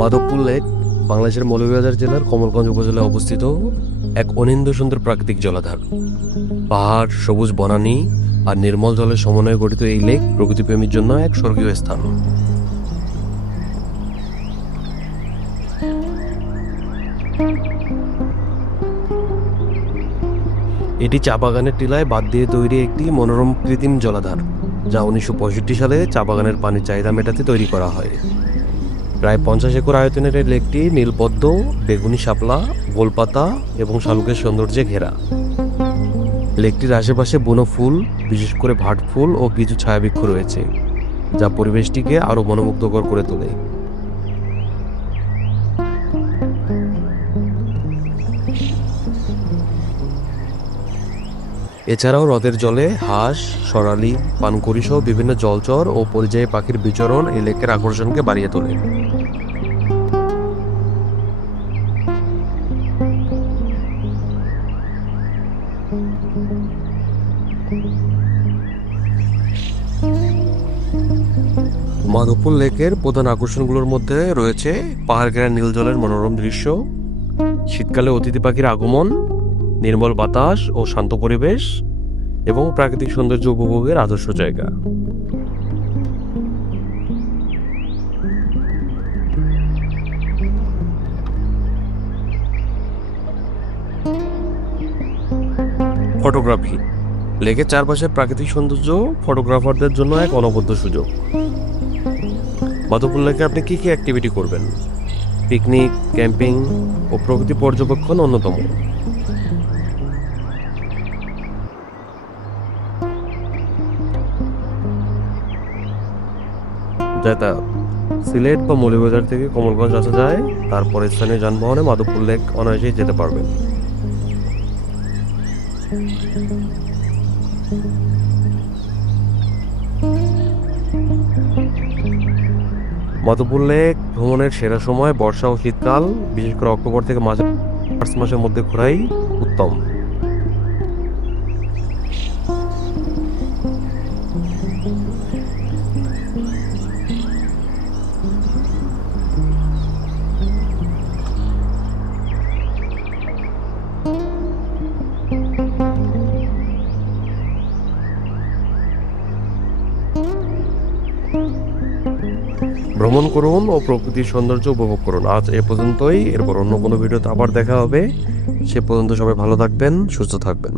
Madhabpur lake, বাংলাদেশের মৌলভীবাজার জেলার কমলগঞ্জ উপজেলায় অবস্থিত এক অনিন্দ সুন্দর প্রাকৃতিক জলাধার। পাহাড়, সবুজ বনানী আর নির্মল জলের সমন্বয়ে গঠিত এই লেক প্রকৃতিপ্রেমীর জন্য এক স্বর্গীয় স্থান। এটি চা বাগানের টিলায় বাদ দিয়ে তৈরি একটি মনোরম কৃত্রিম জলাধার, যা উনিশশো পঁয়ষট্টি সালে চা বাগানের পানির চাহিদা মেটাতে তৈরি করা হয়। প্রায় পঞ্চাশ একর আয়তনের এই লেকটি নীলপদ্ম, বেগুনি শাপলা, গোলপাতা এবং শালুকের সৌন্দর্যে ঘেরা। লেকটির আশেপাশে বনো ফুল, বিশেষ করে ভাট ফুল ও কিছু ছায়াবৃক্ষ রয়েছে, যা পরিবেশটিকে আরও মনোমুগ্ধকর করে তোলে। এছাড়াও হ্রদের জলে হাঁস সরালি পানকুড়ি সহ বিভিন্ন জলচর ও পরিযায়ী পাখির বিচরণ এই লেকের আকর্ষণকে বাড়িয়ে তোলে। মাধবপুর লেকের প্রধান আকর্ষণগুলোর মধ্যে রয়েছে পাহাড় ঘেরা নীল জলের মনোরম দৃশ্য, শীতকালে অতিথি পাখির আগমন নির্মল বাতাস ও শান্ত পরিবেশ এবং প্রাকৃতিক সৌন্দর্য উপভোগের আদর্শ জায়গা। ফটোগ্রাফি। লেকের চারপাশের প্রাকৃতিক সৌন্দর্য ফটোগ্রাফারদের জন্য এক অনবদ্য সুযোগ। মাধবপুর লেকে আপনি কি কি অ্যাক্টিভিটি করবেন? পিকনিক ক্যাম্পিং ও প্রকৃতি পর্যবেক্ষণ অন্যতম। যাতায়াত সিলেট বা মৌলভীবাজার থেকে কমলগঞ্জ আসা যায়, তারপরে স্থানীয় যানবাহনে মাধবপুর লেক অনায়াসেই যেতে পারবেন মাধবপুর লেক ভ্রমণের সেরা সময় বর্ষা ও শীতকাল, বিশেষ করে অক্টোবর থেকে মার্চ মাসের মধ্যে ঘোরাই উত্তম। ভ্রমণ করুন ও প্রকৃতির সৌন্দর্য উপভোগ করুন। আজ এ পর্যন্তই। এরপর অন্য কোনো ভিডিওতে আবার দেখা হবে। সে পর্যন্ত সবাই ভালো থাকবেন, সুস্থ থাকবেন.